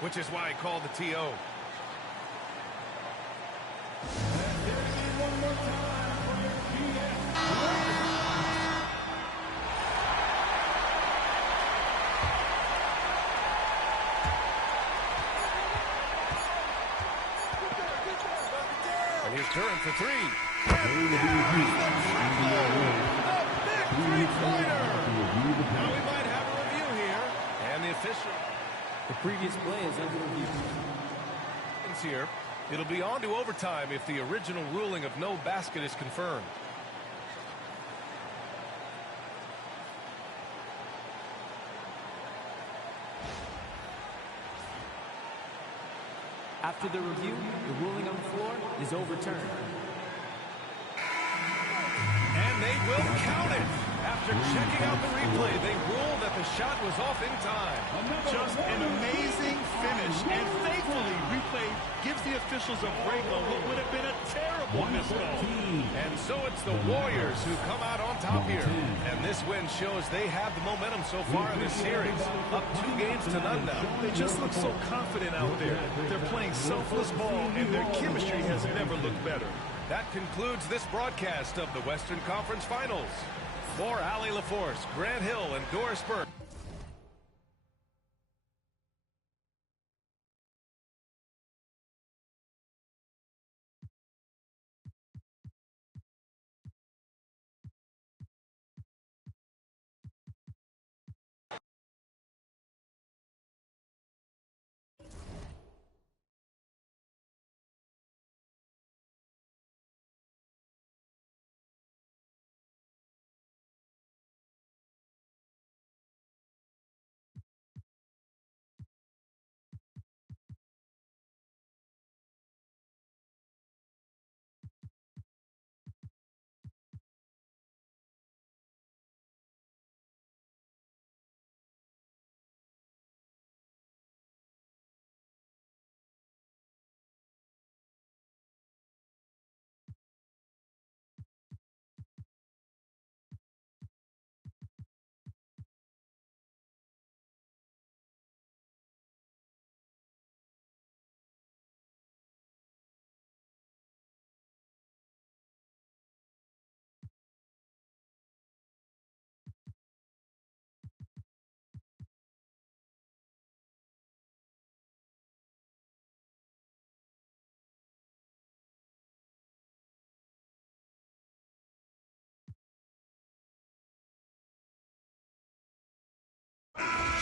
which is why I called the TO. And here's Durant for three. A big three-pointer. Now we might have a review here. And the official. The previous play is under review. Here, it'll be on to overtime if the original ruling of no basket is confirmed. After the review, the ruling on the floor is overturned. And they will count it. After checking out the replay, they rule that the shot was off in time. Just an amazing finish. And thankfully, replay gives the officials a break on what would have been a terrible missed call. And so it's the Warriors who come out on top here. And this win shows they have the momentum so far in this series. Up 2 games to none now. They just look so confident out there. They're playing selfless ball, and their chemistry has never looked better. That concludes this broadcast of the Western Conference Finals. For Allie LaForce, Grant Hill, and Doris Burke.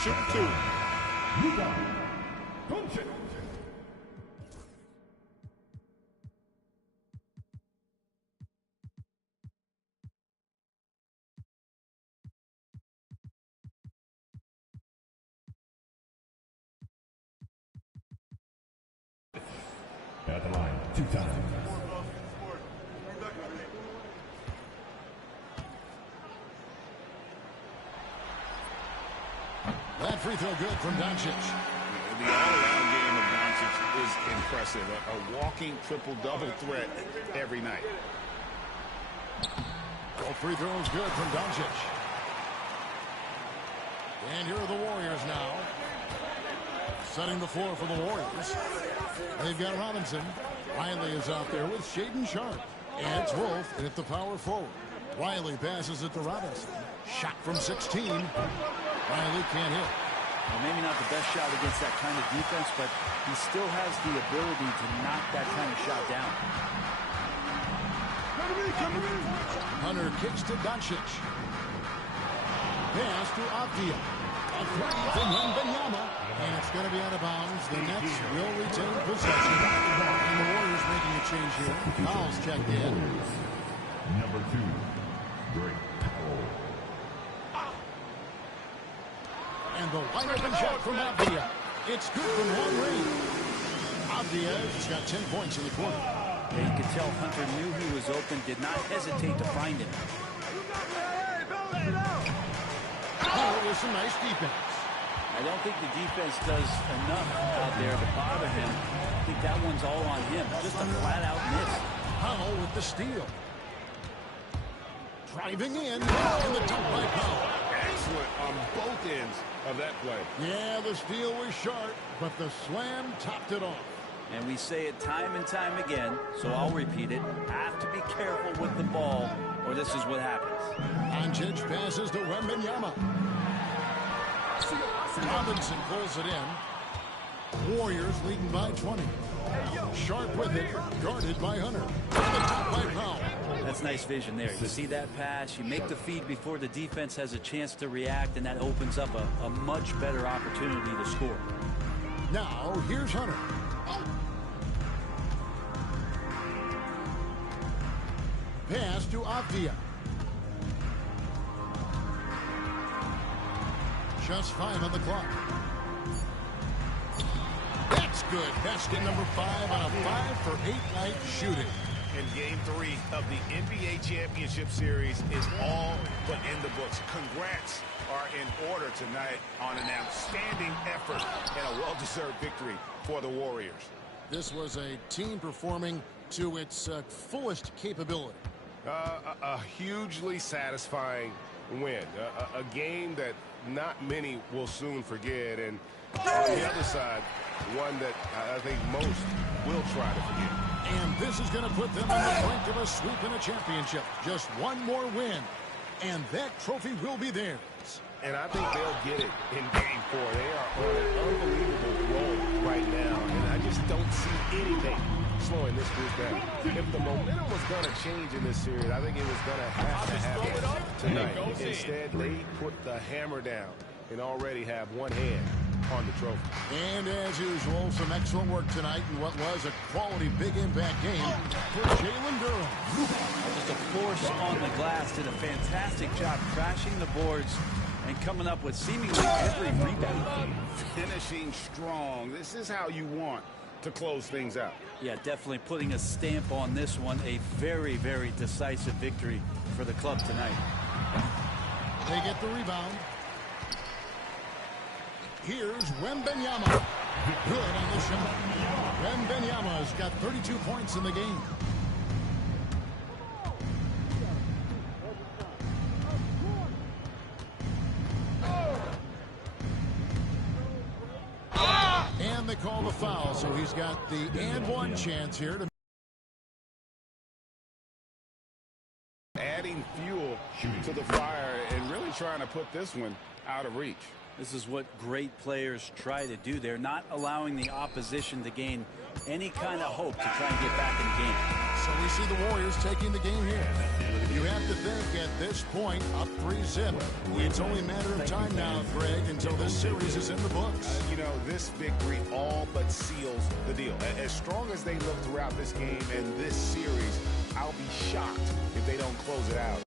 Shoot 2. At the line, 2 times. That free throw good from Doncic. The all-around game of Doncic is impressive. A walking triple-double threat every night. Both free throws good from Doncic. And here are the Warriors now. Setting the floor for the Warriors. They've got Robinson. Riley is out there with Shaedon Sharpe. And it's Wolf at the power forward. Riley passes it to Robinson. Shot from 16. Riley can't hit. Well, maybe not the best shot against that kind of defense, but he still has the ability to knock that kind of shot down. Hunter kicks to Doncic. Pass to Avdia. A three from Wembanyama. And it's going to be out of bounds. The Nets will retain possession. And the Warriors making a change here. Fouls checked in. Number 2, Dwight Powell. And the wide open shot from Avdia. It's good from long range. Avdia has got 10 points in the quarter. Yeah, you could tell Hunter knew he was open, did not hesitate to find him. Oh, with some nice defense. I don't think the defense does enough out there to bother him. I think that one's all on him. Just a flat-out miss. Powell with the steal. Driving in. And the dunk by Powell. excellent on both ends of that play. Yeah, the steal was sharp, but the slam topped it off. And we say it time and time again, so I'll repeat it. Have to be careful with the ball, or this is what happens. Doncic passes to Wembanyama. Robinson pulls it in. Warriors leading by 20. Sharp with it, guarded by Hunter. On the top by Powell. That's nice vision there. You see that pass, you make the feed before the defense has a chance to react, and that opens up a much better opportunity to score. Now, here's Hunter. Pass to Avdia. Just 5 on the clock. That's good. Basket number 5 on a 5-for-8 night shooting. And Game 3 of the NBA Championship Series is all but in the books. Congrats are in order tonight on an outstanding effort and a well-deserved victory for the Warriors. This was a team performing to its fullest capability. A hugely satisfying win. A game that not many will soon forget. And on the other side, one that I think most will try to forget. And this is going to put them on the brink of a sweep in a championship. Just one more win, and that trophy will be theirs. And I think they'll get it in Game 4. They are on an unbelievable roll right now, and I just don't see anything slowing this group down. If the momentum was going to change in this series, I think it was going to have to happen tonight. Instead, they put the hammer down and already have one hand on the trophy. And as usual, some excellent work tonight in what was a quality big impact game for Jalen Durham. Just a force on the glass, did a fantastic job crashing the boards and coming up with seemingly every rebound. Finishing strong. This is how you want to close things out. Yeah, definitely putting a stamp on this one. A very, very decisive victory for the club tonight. They get the rebound. Here's Wembanyama. Good on the shot. Wembanyama's got 32 points in the game. And they call the foul, so he's got the and one chance here to Adding fuel to the fire and really trying to put this one out of reach. This is what great players try to do. They're not allowing the opposition to gain any kind of hope to try and get back in the game. So we see the Warriors taking the game here. You have to think at this point, up 3-zip. It's only a matter of time now, Greg, until this series is in the books. You know, this victory all but seals the deal. As strong as they look throughout this game and this series, I'll be shocked if they don't close it out.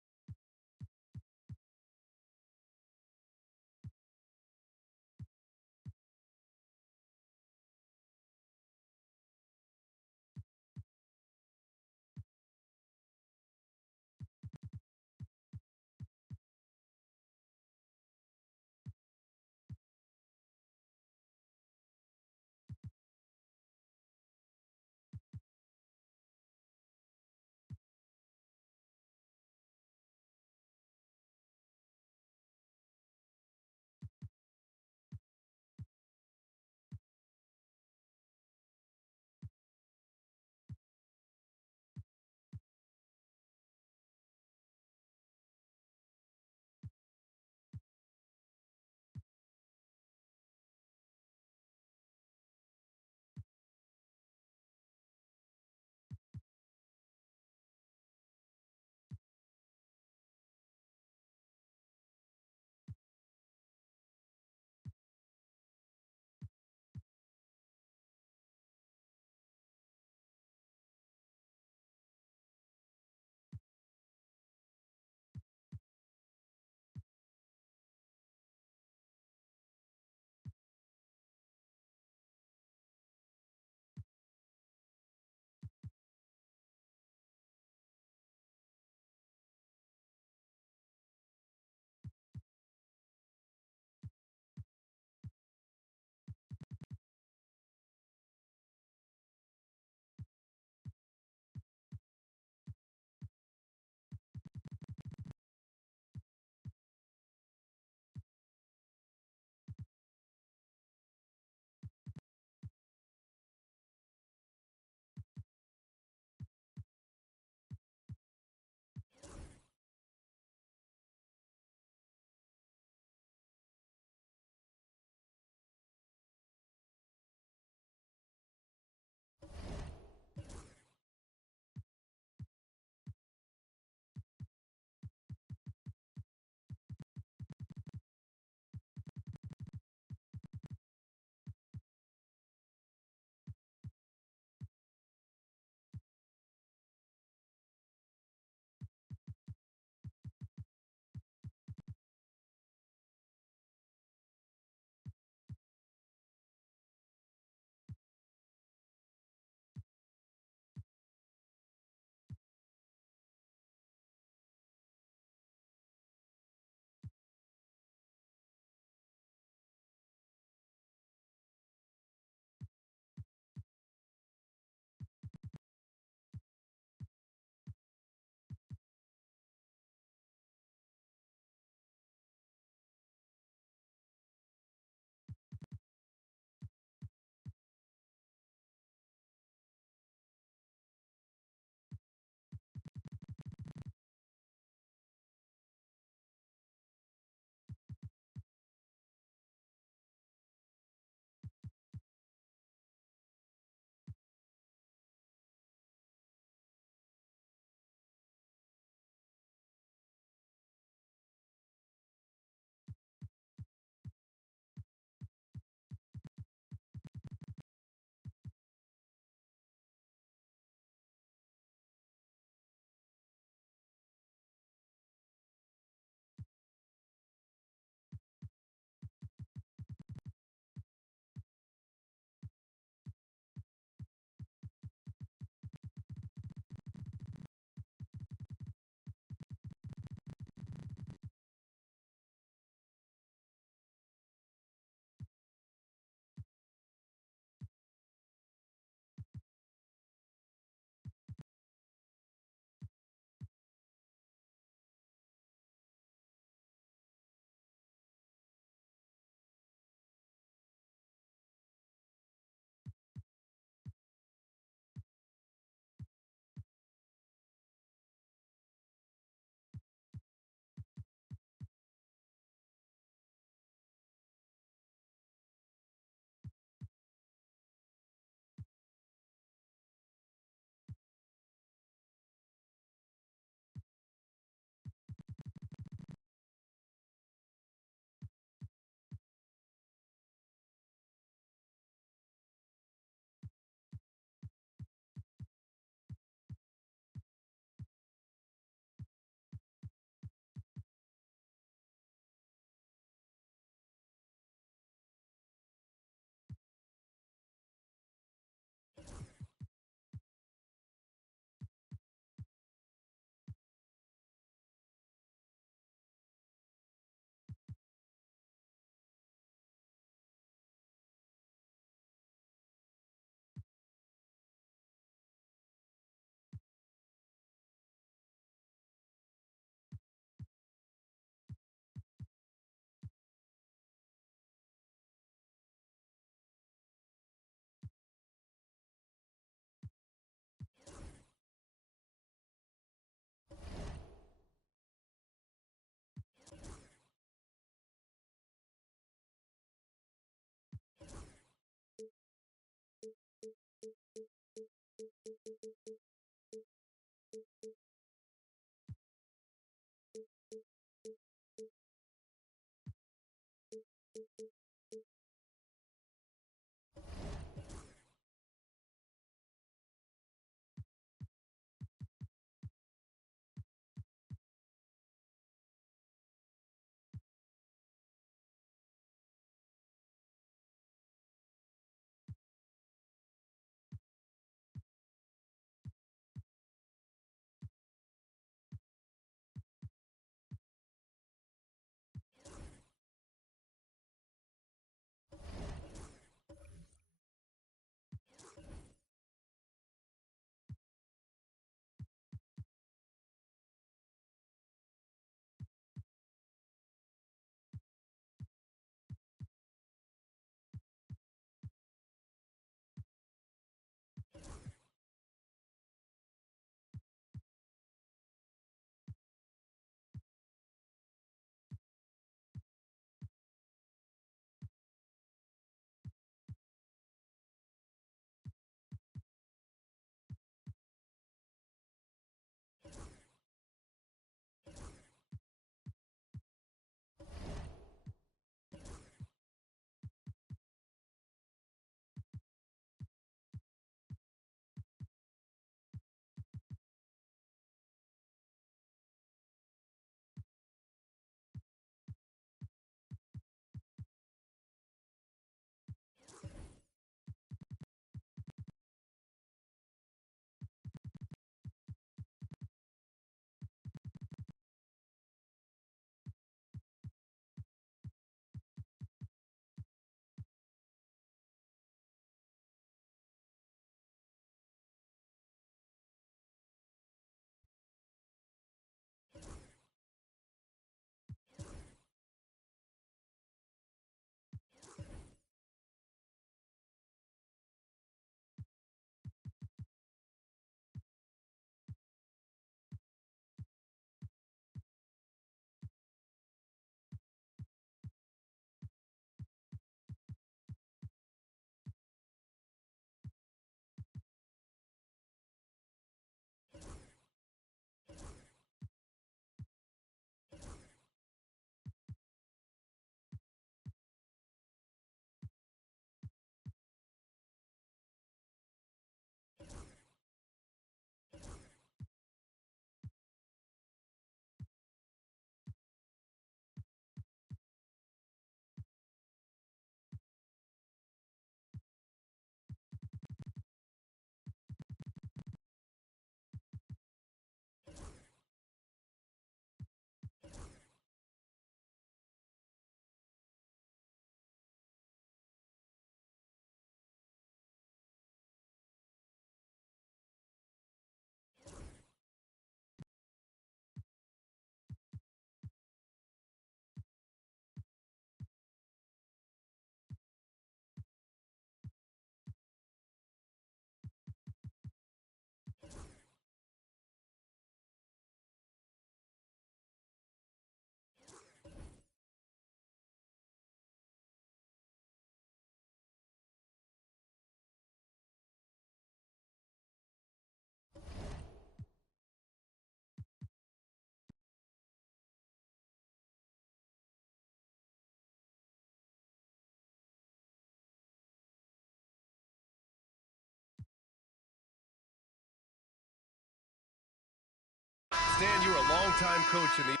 Stan, you're a longtime coach in the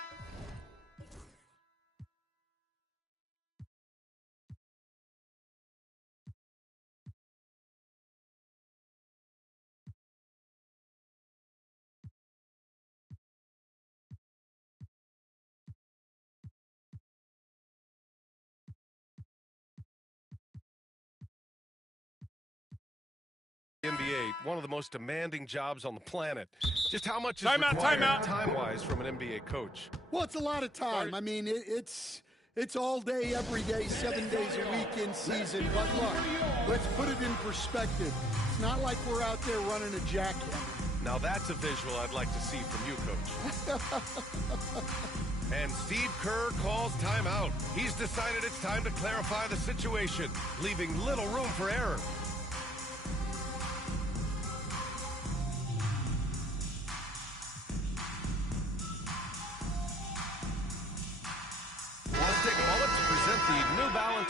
NBA, one of the most demanding jobs on the planet. Just how much is required time-wise from an NBA coach? Well, it's a lot of time. I mean, it's all day, every day, 7 days a week in season. But look, let's put it in perspective. It's not like we're out there running a jackhammer. Now that's a visual I'd like to see from you, Coach. And Steve Kerr calls timeout. He's decided it's time to clarify the situation, leaving little room for error.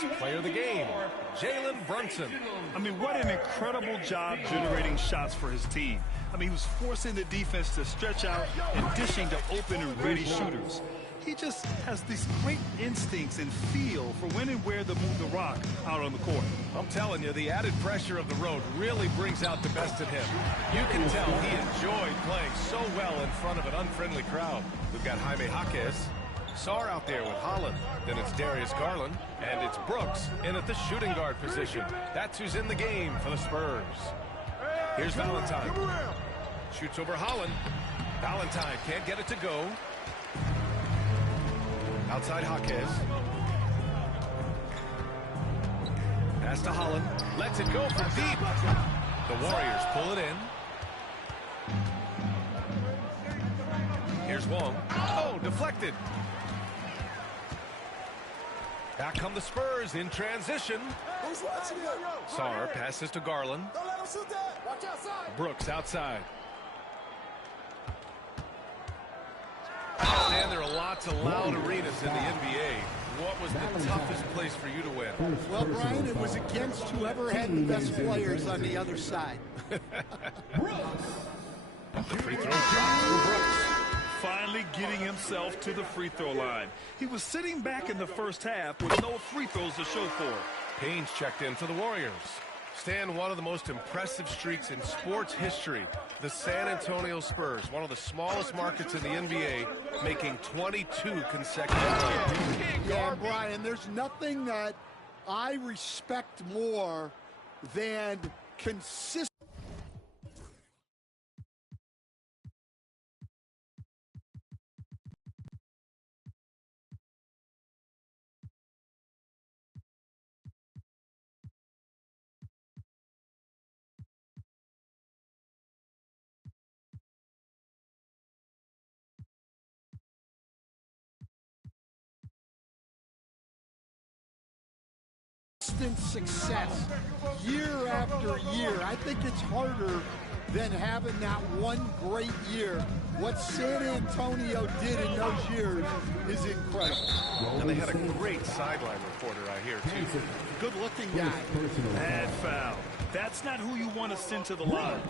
tonight's player of the game, Jalen Brunson. I mean, what an incredible job generating shots for his team. I mean, he was forcing the defense to stretch out and dishing to open and ready shooters. He just has these great instincts and feel for when and where to move the rock out on the court. I'm telling you, the added pressure of the road really brings out the best in him. You can tell he enjoyed playing so well in front of an unfriendly crowd. We've got Jaime Jaquez, Sarr out there with Holland. Then it's Darius Garland, and it's Brooks in at the shooting guard position. That's who's in the game for the Spurs. Here's Valentine. Shoots over Holland. Valentine can't get it to go. Outside Jaquez. Pass to Holland. Lets it go from deep. The Warriors pull it in. Here's Wong. Oh, deflected. Back come the Spurs in transition. Sarr passes to Garland. Brooks outside. And there are lots of loud arenas in the NBA. What was the toughest place for you to win? Well, Brian, it was against whoever had the best players on the other side. The free throw drop for Brooks. Finally getting himself to the free throw line. He was sitting back in the first half with no free throws to show for it. Payne's checked in for the Warriors. Stan, one of the most impressive streaks in sports history. The San Antonio Spurs, one of the smallest markets in the NBA, making 22 consecutive runs. Yeah, Brian, there's nothing that I respect more than consistent. Success year after year. I think it's harder than having that one great year. What San Antonio did in those years is incredible. And they had a great sideline reporter, I hear, too. Good-looking guy. Bad foul. That's not who you want to send to the line.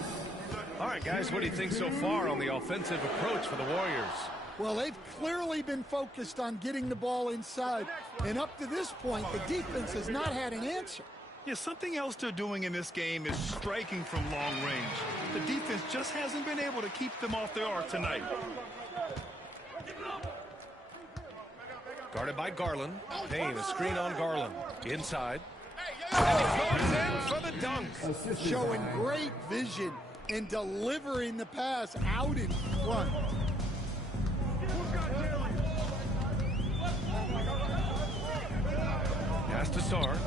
All right, guys, what do you think so far on the offensive approach for the Warriors? Well, they've clearly been focused on getting the ball inside. And up to this point, the defense has not had an answer. Yeah, something else they're doing in this game is striking from long range. The defense just hasn't been able to keep them off their arc tonight. Guarded by Garland. Payne, a screen on Garland. Inside. And he goes in for the dunk. Showing great vision and delivering the pass out in front. Pass to Sarr.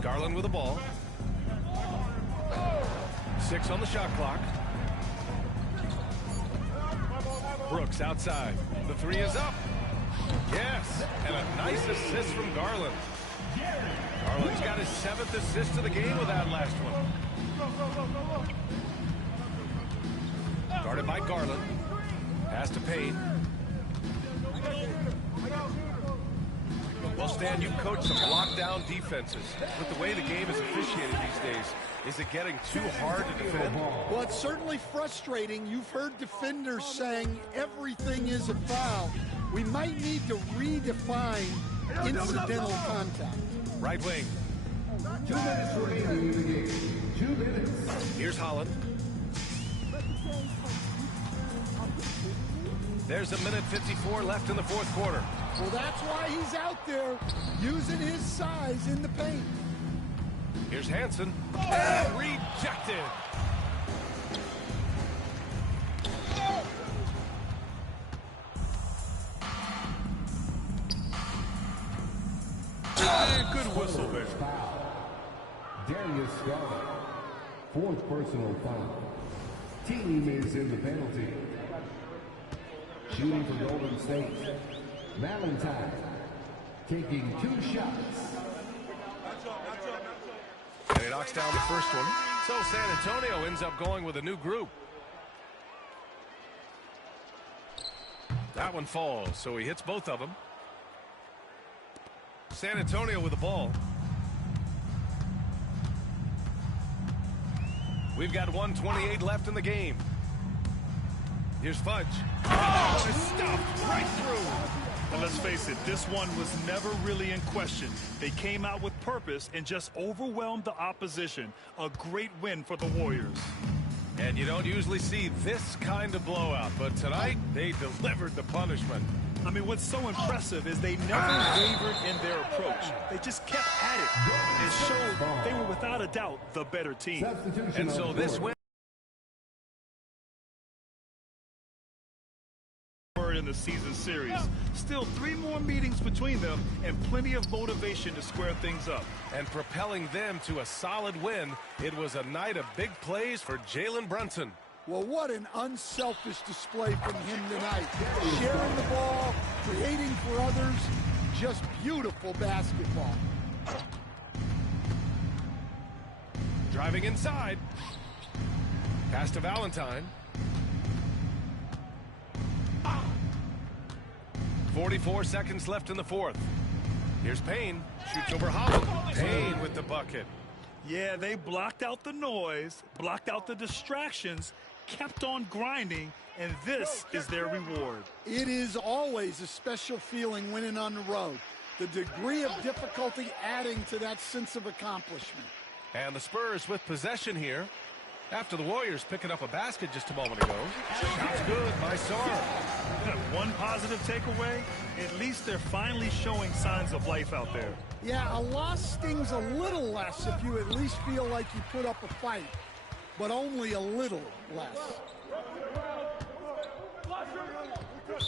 Garland with the ball. 6 on the shot clock. Brooks outside. The 3 is up. Yes, and a nice assist from Garland. Garland's got his 7th assist of the game with that last one. Guarded by Garland. Pass to Payne. Well, Stan, you've coached some lockdown defenses. With the way the game is officiated these days, is it getting too hard to defend? Well, it's certainly frustrating. You've heard defenders saying everything is a foul. We might need to redefine incidental contact. Right wing. 2 minutes remaining in the game. 2 minutes. Here's Holland. There's 1:54 left in the fourth quarter. Well, that's why he's out there using his size in the paint. Here's Hansen. And rejected. And good whistle there. Darius Garland. 4th personal foul. Team is in the penalty. Shooting for Golden State. Valentine taking 2 shots. And he knocks down the first one. So San Antonio ends up going with a new group. That one falls, so he hits both of them. San Antonio with the ball. We've got 1:28 left in the game. Here's Fudge. Oh, it's stopped right through. And let's face it, this one was never really in question. They came out with purpose and just overwhelmed the opposition. A great win for the Warriors. And you don't usually see this kind of blowout, but tonight they delivered the punishment. I mean, what's so impressive is they never wavered in their approach. They just kept at it and showed they were without a doubt the better team. And so this win In the season series. Still 3 more meetings between them and plenty of motivation to square things up. and propelling them to a solid win. It was a night of big plays for Jalen Brunson. Well, what an unselfish display from him tonight. Sharing the ball, creating for others, just beautiful basketball. Driving inside. Pass to Valentine. 44 seconds left in the fourth. Here's Payne. Shoots over Holland. Payne with the bucket. Yeah, they blocked out the noise, blocked out the distractions, kept on grinding, and this is their reward. It is always a special feeling winning on the road. The degree of difficulty adding to that sense of accomplishment. And the Spurs with possession here after the Warriors picking up a basket just a moment ago. Shot's good by Sarr. One positive takeaway, at least they're finally showing signs of life out there. Yeah, a loss stings a little less if you at least feel like you put up a fight, but only a little less.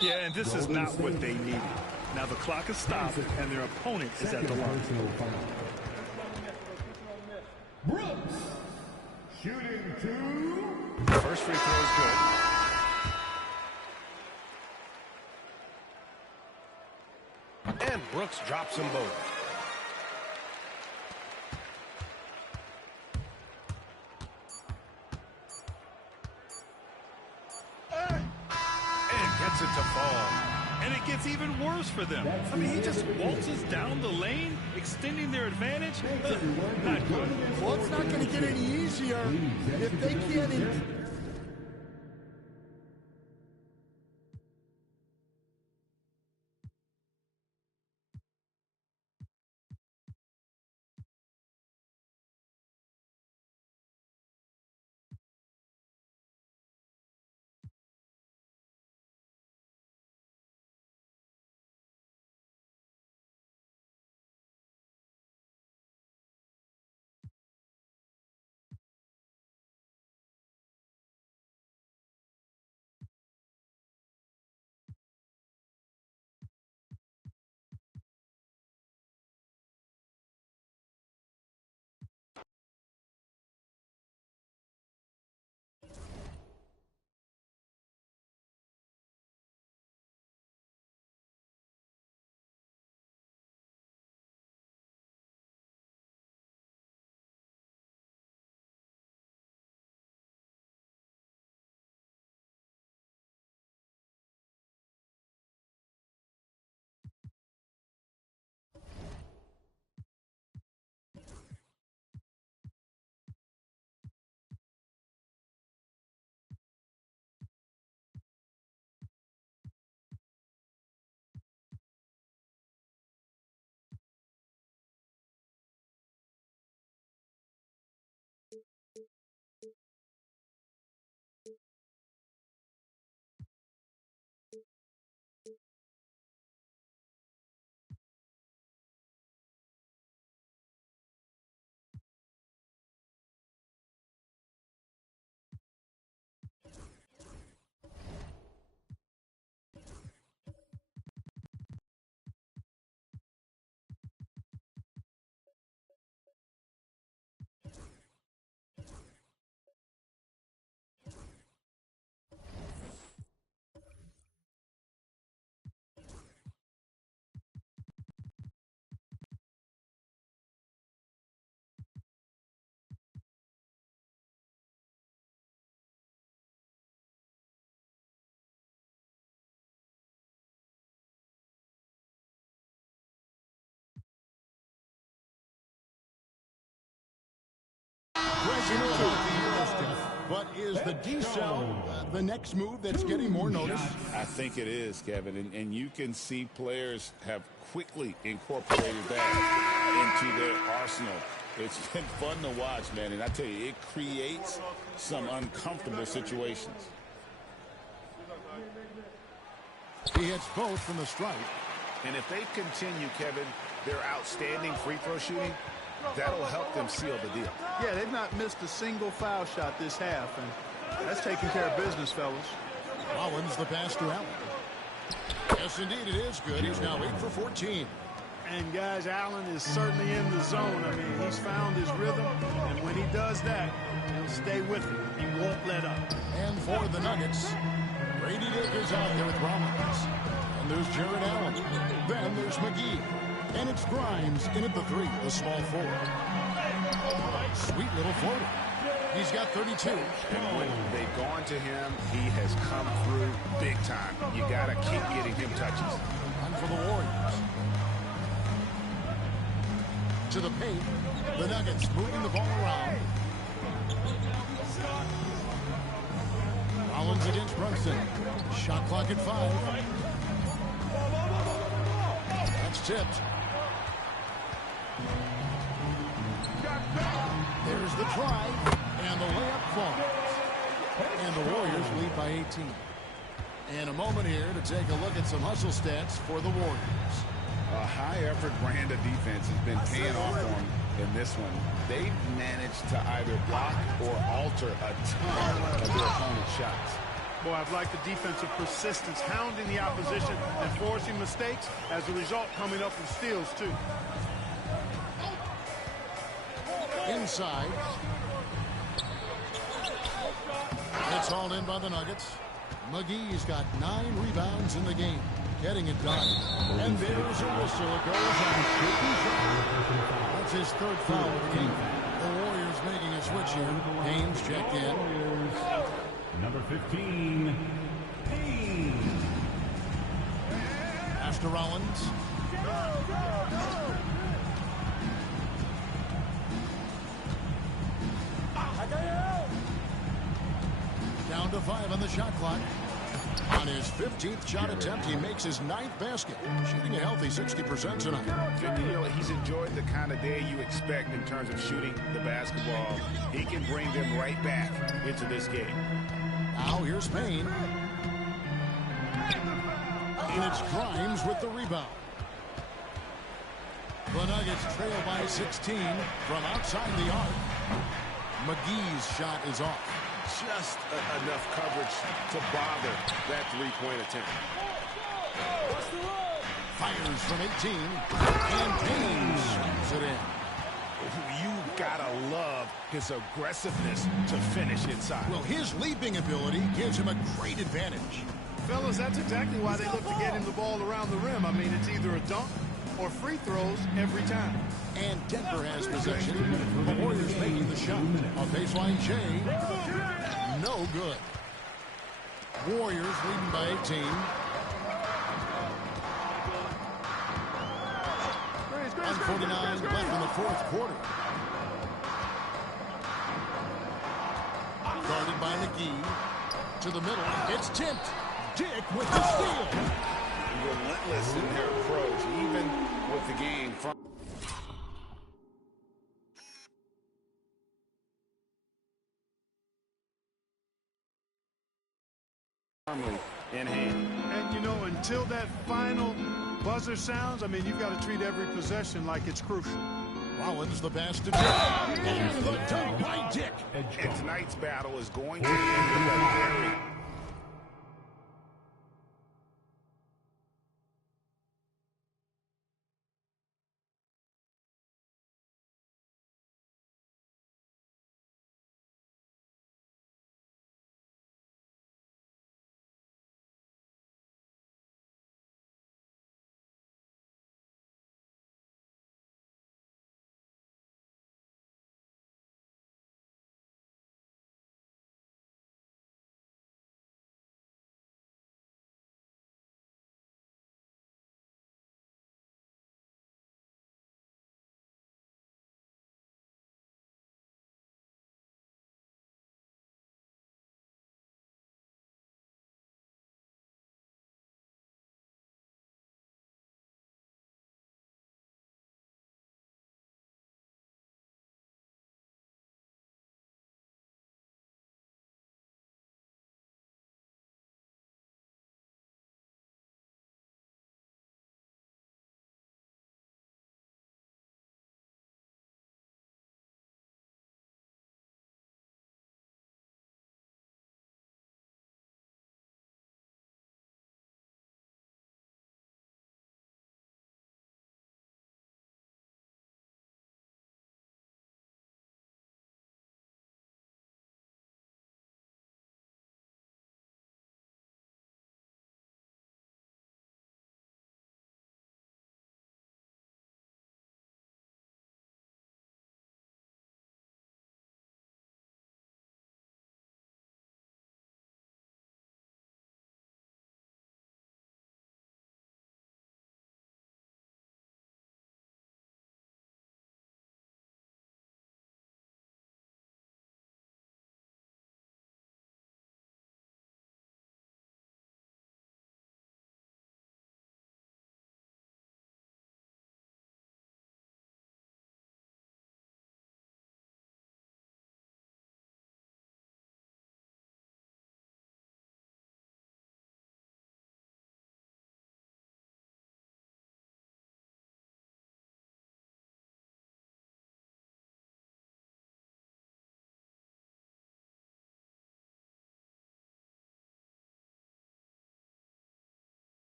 Yeah, and this is not what they needed. Now the clock is stopped, and their opponent is at the line. Brooks, shooting two. First free throw is good. And Brooks drops them both. And gets it to fall. And it gets even worse for them. I mean, he just waltzes down the lane, extending their advantage. Not good. Well, it's not going to get any easier if they can't But is the decel the next move that's getting more notice? I think it is, Kevin, and you can see players have quickly incorporated that into their arsenal. It's been fun to watch, man, and I tell you, it creates some uncomfortable situations. He hits both from the stripe. And if they continue, Kevin, their outstanding free throw shooting, that'll help them seal the deal. Yeah, they've not missed a single foul shot this half, and that's taking care of business, fellas. Rollins the pass to Allen. Yes, indeed, it is good. He's now 8 for 14. And, guys, Allen is certainly in the zone. I mean, he's found his rhythm, and when he does that, he'll stay with it. He won't let up. And for the Nuggets, Grady Dick is out there with Rollins. And there's Jared Allen. Then there's McGee. And it's Grimes in at the 3, the small forward. Sweet little floater. He's got 32. And when they've gone to him, he has come through big time. You got to keep getting him touches. And for the Warriors. To the paint. The Nuggets moving the ball around. Rollins against Brunson. Shot clock at 5. That's tipped. There's the try, and the layup falls. And the Warriors lead by 18. And a moment here to take a look at some hustle stats for the Warriors. A high-effort brand of defense has been paying off for them in this one. They've managed to either block or alter a ton of their opponent's shots. Boy, I've liked the defensive persistence, hounding the opposition and forcing mistakes. As a result, coming up with steals, too. Inside. It's hauled in by the Nuggets. McGee's got 9 rebounds in the game. Getting it done. And there's a whistle. It goes on Shaden Sharp. That's his 3rd foul of the game. The Warriors making a switch here. Haynes checked in. Number 15, Payne. Pass to Rollins. Down to 5 on the shot clock. On his 15th shot attempt, he makes his 9th basket, shooting a healthy 60% tonight. You know, he's enjoyed the kind of day you expect in terms of shooting the basketball. He can bring them right back into this game. Now here's Payne. And it's Grimes with the rebound. The Nuggets trail by 16 from outside the arc. McGee's shot is off. Just enough coverage to bother that three-point attempt. Fires from 18, and Payne swings it in. You gotta love his aggressiveness to finish inside. Well, his leaping ability gives him a great advantage. Fellas, that's exactly why they look to get him the ball around the rim. I mean, it's either a dunk or free throws every time. And Denver has possession. The Warriors making the shot. A baseline J. No good. Warriors leading by 18. And 49 left in the 4th quarter. Guarded by McGee. To the middle. It's tipped. Dick with the steal. Relentless in their approach, even with the game firmly in hand. And, you know, until that final buzzer sounds, I mean, you've got to treat every possession like it's crucial. Rollins the pass to Dick. And the dunk by Dick. And tonight's battle is going to end with a very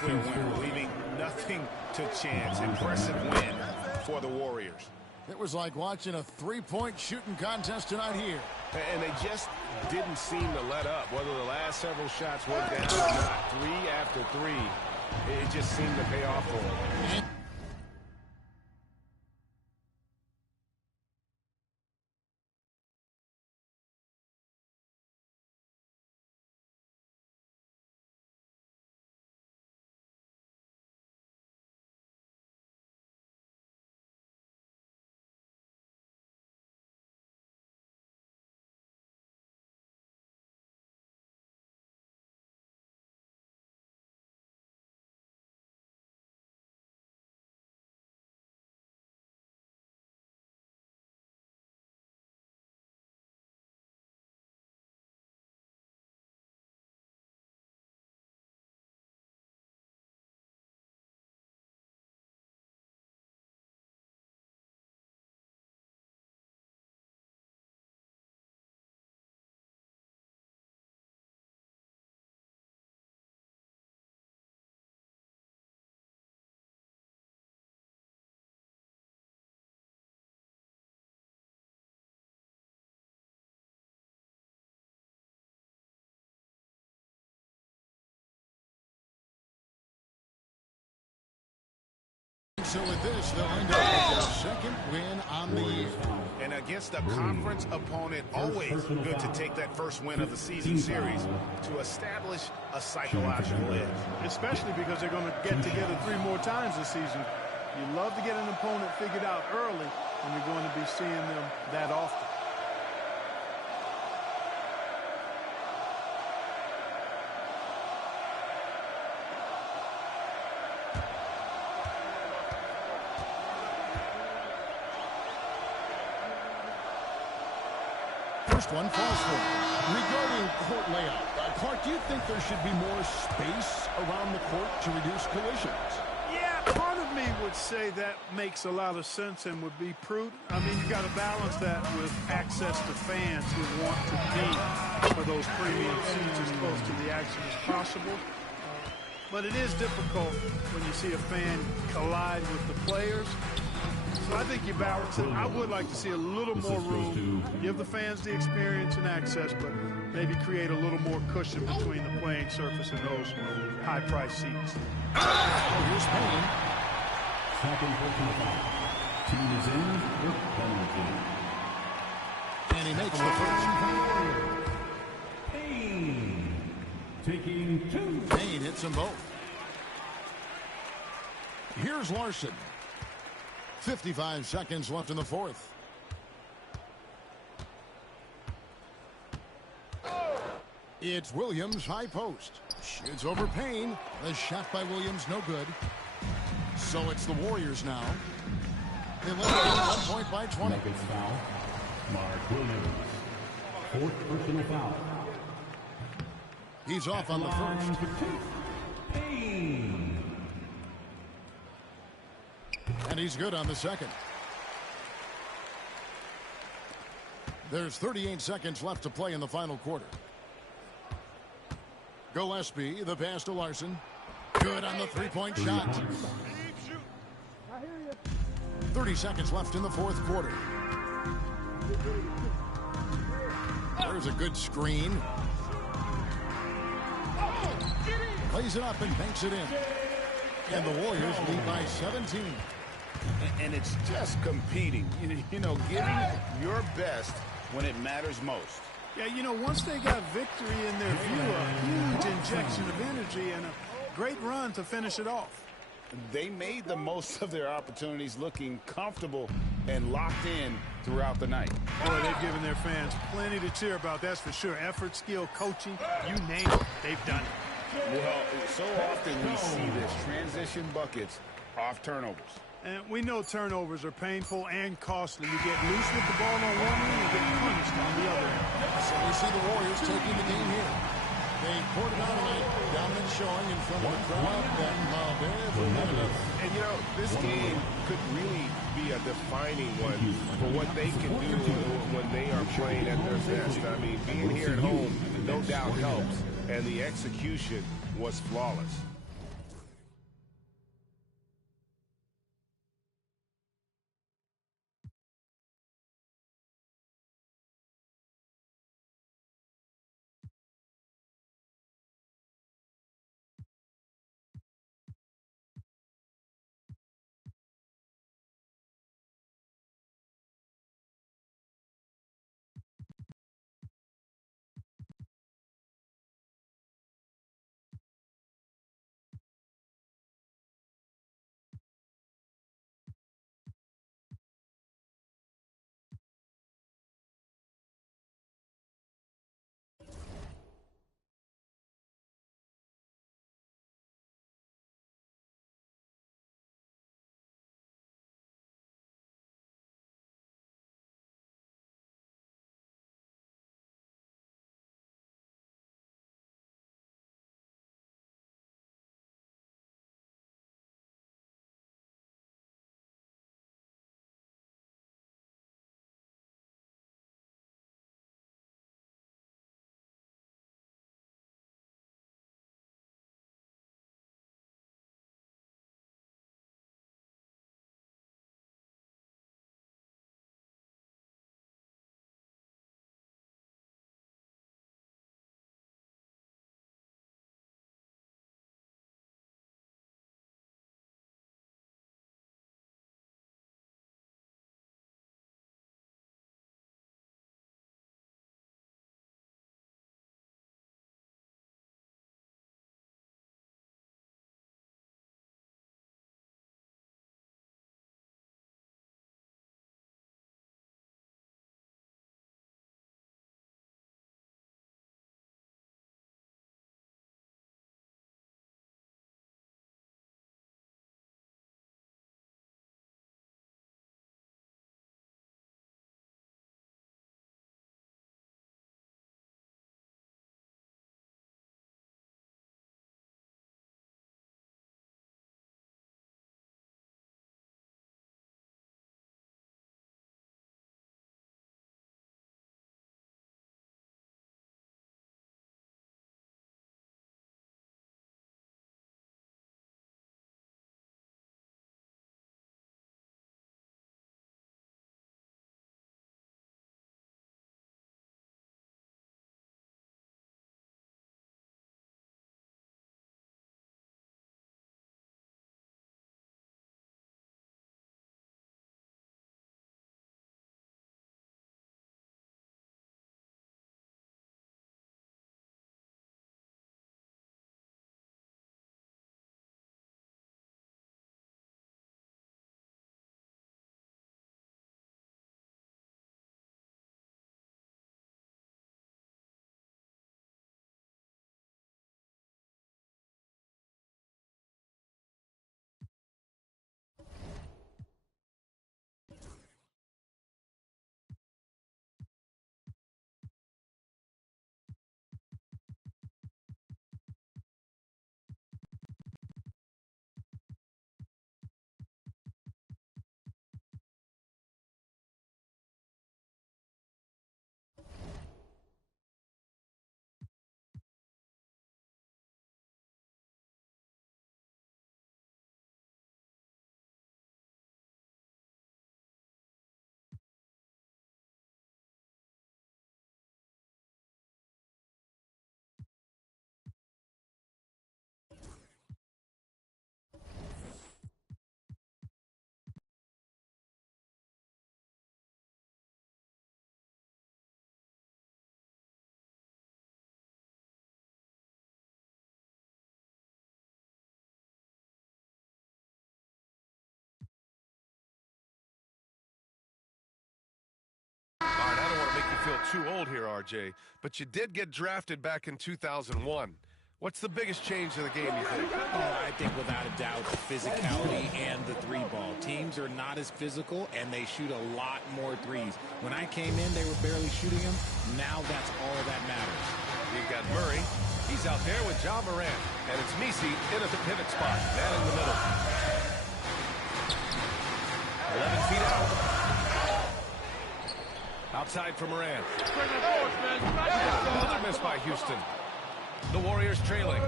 clear winner, leaving nothing to chance. Impressive win for the Warriors. It was like watching a three-point shooting contest tonight here. And they just didn't seem to let up. Whether the last several shots went down or not, 3 after 3, it just seemed to pay off for them. So with this, they'll end up with their second win on the year. And against a conference opponent, always good to take that first win of the season series to establish a psychological edge. Especially because they're going to get together 3 more times this season. You love to get an opponent figured out early, and you're going to be seeing them that often. First one falls for him. Regarding court layout, Clark, do you think there should be more space around the court to reduce collisions? Yeah, part of me would say that makes a lot of sense and would be prudent. I mean, you got to balance that with access to fans who want to be for those premium seats as close to the action as possible. But it is difficult when you see a fan collide with the players. So I think you balance it. I would like to see a little more room, give the fans the experience and access, but maybe create a little more cushion between the playing surface and those high-priced seats. Here's Payne. Second personal foul. Team is in with penalty. And he makes the first. Payne taking 2. Payne hits them both. Here's Larson. 55 seconds left in the fourth. It's Williams, high post. Shoots over Payne. The shot by Williams, no good. So it's the Warriors now. They lead 1 point by 20. Second foul. Mark Williams. Fourth personal foul. He's off on the first. Payne. And he's good on the second. There's 38 seconds left to play in the final quarter. Gillespie, the pass to Larson. Good on the three-point shot. 30 seconds left in the fourth quarter. There's a good screen. Plays it up and banks it in. And the Warriors lead by 17. And it's just competing, you know, giving your best when it matters most. Yeah, you know, once they got victory in their view, a huge injection of energy and a great run to finish it off. They made the most of their opportunities, looking comfortable and locked in throughout the night. Boy, they've given their fans plenty to cheer about, that's for sure. Effort, skill, coaching, you name it, they've done it. Well, so often we see this, transition buckets off turnovers. And we know turnovers are painful and costly. You get loose with the ball on one end and get punished on the other end. So we see the Warriors taking the game here. They poured it on tonight. Dominant showing in front of a crowd that loved every minute of it. And, you know, this game could really be a defining one for what they can do when they are playing at their best. I mean, being here at home no doubt helps, and the execution was flawless. feel too old here, RJ, but you did get drafted back in 2001. What's the biggest change in the game, you think? Oh, I think without a doubt, the physicality and the three ball. Teams are not as physical, and they shoot a lot more threes. When I came in, they were barely shooting them. Now that's all that matters. You've got Murray. He's out there with Ja Morant. And it's Messi in at the pivot spot. Man in the middle. 11 feet out. Outside for Morant. Another miss by Houston. The Warriors trailing.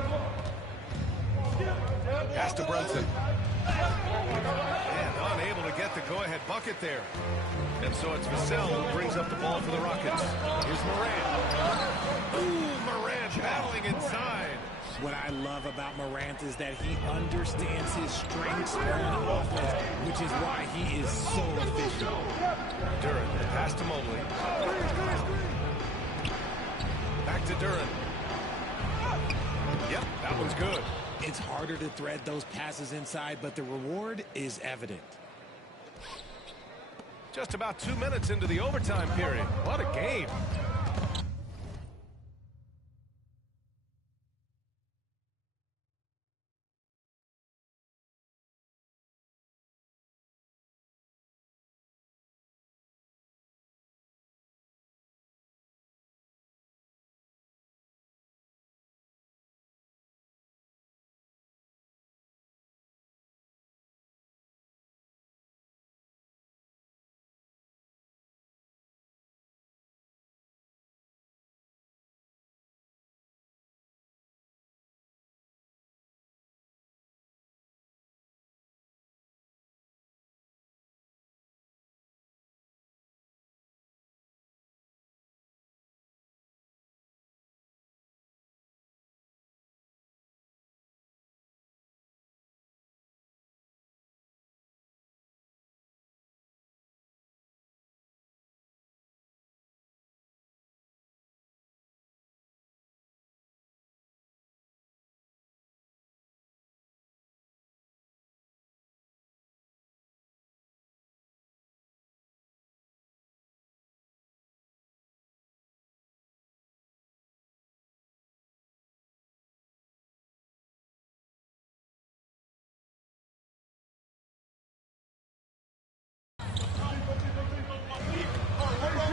Pass to Brunson. And unable to get the go-ahead bucket there. And so it's Vassell who brings up the ball for the Rockets. Here's Morant. Ooh, Morant battling inside. What I love about Morant is that he understands his strengths on offense, which is why he is so efficient. Duren, pass to Mobley. Back to Duren. Yep, that one's good. It's harder to thread those passes inside, but the reward is evident. Just about 2 minutes into the overtime period. What a game.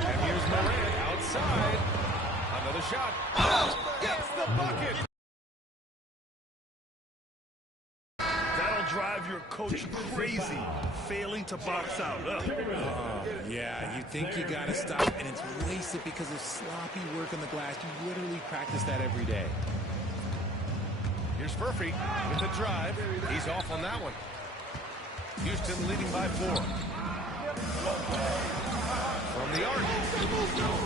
And here's Morant outside. Another shot. Gets the bucket. That'll drive your coach crazy, failing to box out. Yeah, you think you got to stop, and it's wasted because of sloppy work on the glass. You literally practice that every day. Here's Murphy with the drive. He's off on that one. Houston leading by 4. From the arc.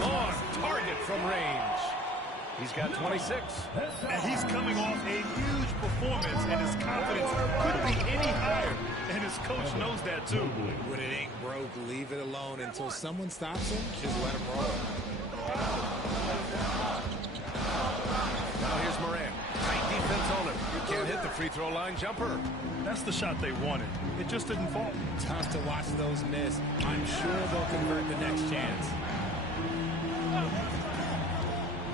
On target from range. He's got 26. And he's coming off a huge performance, and his confidence couldn't be any higher. And his coach knows that, too. When it ain't broke, leave it alone. Until someone stops him, just let him roll. Now here's Morant. Tight defense on him. Can't hit the free throw line jumper. That's the shot they wanted. It just didn't fall. Tough to watch those miss. I'm sure they'll convert the next chance.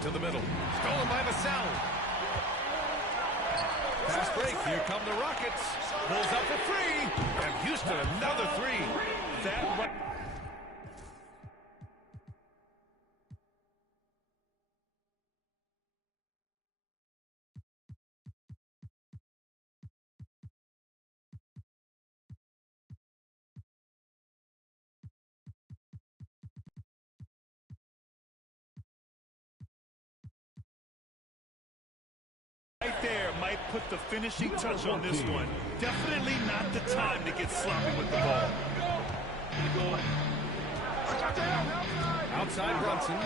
To the middle. Stolen by Vassell. Fast break. Here come the Rockets. Pulls up for free. And Houston another 3. That what? Right there might put the finishing touch on this one. Definitely not the time to get sloppy with the ball. Outside Brunson.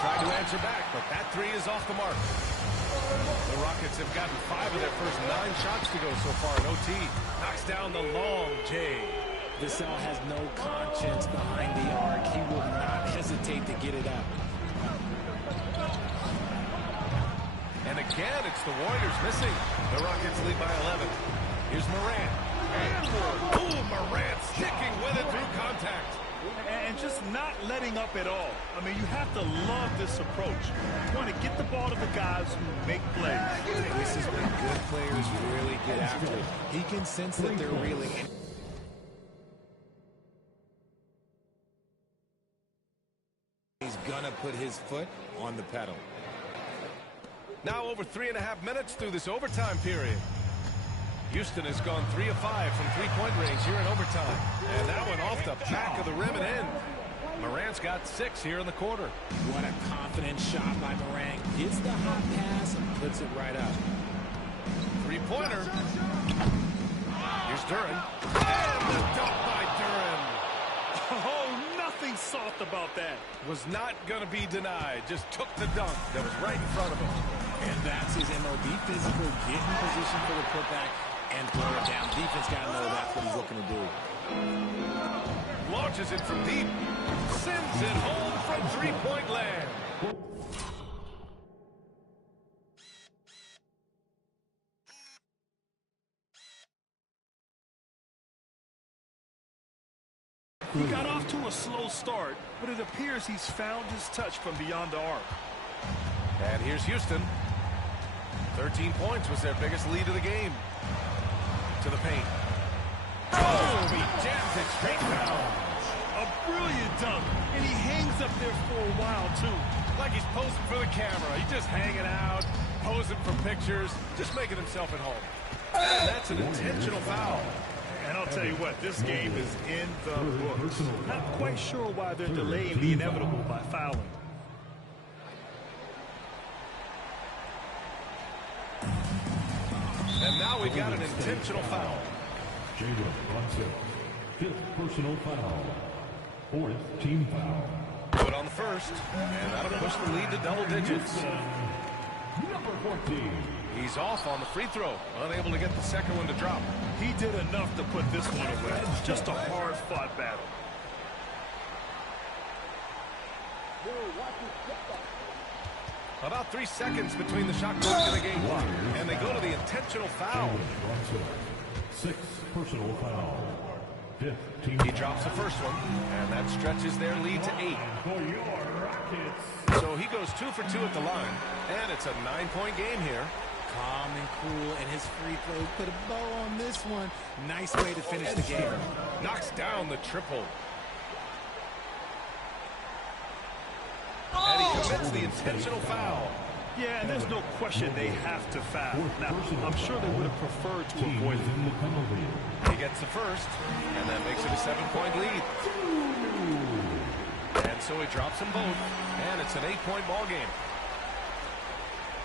Tried to answer back, but that 3 is off the mark. The Rockets have gotten 5 of their first 9 shots to go so far in OT. Knocks down the long J. Vassell has no conscience behind the arc. He will not hesitate to get it up. And again, it's the Warriors missing. The Rockets lead by 11. Here's Morant. And Morant sticking with it through contact. And just not letting up at all. I mean, you have to love this approach. You want to get the ball to the guys who make plays. This is when good players really get after it. He can sense that they're reeling. He's gonna put his foot on the pedal. Now over 3.5 minutes through this overtime period. Houston has gone 3 of 5 from three-point range here in overtime. And that one off the back of the rim and in. Morant's got 6 here in the quarter. What a confident shot by Morant. Gets the hot pass and puts it right up. Three-pointer. Here's Duren. And the dunk by Duren. Oh, nothing soft about that. Was not going to be denied. Just took the dunk that was right in front of him. And that's his MO. Be physical, get in position for the putback, and throw it down. Defense got to know that's what he's looking to do. Launches it from deep. Sends it home from three-point land. He got off to a slow start, but it appears he's found his touch from beyond the arc. And here's Houston. 13 points was their biggest lead of the game. To the paint. Oh, he jams it straight down. A brilliant dunk, and he hangs up there for a while, too. Like he's posing for the camera. He's just hanging out, posing for pictures, just making himself at home. And that's an intentional foul. And I'll tell you what, this game is in the books. Not quite sure why they're delaying the inevitable by fouling. And now we've got an intentional foul. Jalen Brunson, 5th personal foul. 4th team foul. Put on the first, and that'll push the lead to double digits. Number 14. He's off on the free throw, unable to get the second one to drop. He did enough to put this one away. Just a hard-fought battle. About 3 seconds between the shot clock and the game clock, and they go to the intentional foul. 6th personal foul. 5th team. He drops the first one, and that stretches their lead to 8. For your Rockets. So he goes 2 for 2 at the line, and it's a 9-point game here. Calm and cool, and his free throw put a bow on this one. Nice way to finish the game. Knocks down the triple. And he commits the intentional foul. Yeah, and there's no question they have to foul. Now, I'm sure they would have preferred to avoid it. He gets the first, and that makes it a 7-point lead. And so he drops them both, and it's an 8-point ball game.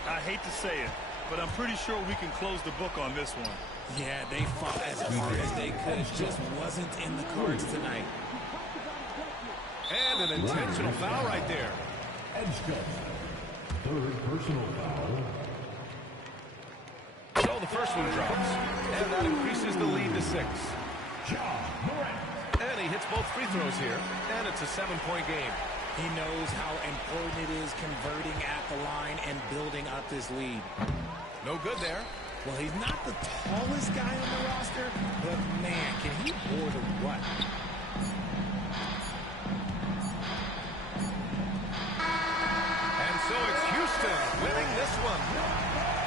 I hate to say it, but I'm pretty sure we can close the book on this one. Yeah, they fought as hard as they could. It just wasn't in the cards tonight. And an intentional foul right there. Edgecott, 3rd personal foul. So the first one drops, and that increases the lead to 6. Ja Morant. And he hits both free throws here, and it's a 7-point game. He knows how important it is converting at the line and building up this lead. No good there. Well, he's not the tallest guy on the roster, but man, can he board or what? And so it's Houston winning this one.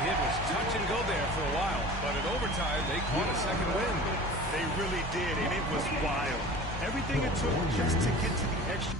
It was touch and go there for a while, but in overtime, they caught a second win. They really did, and it was wild. Everything it took just to get to the extra.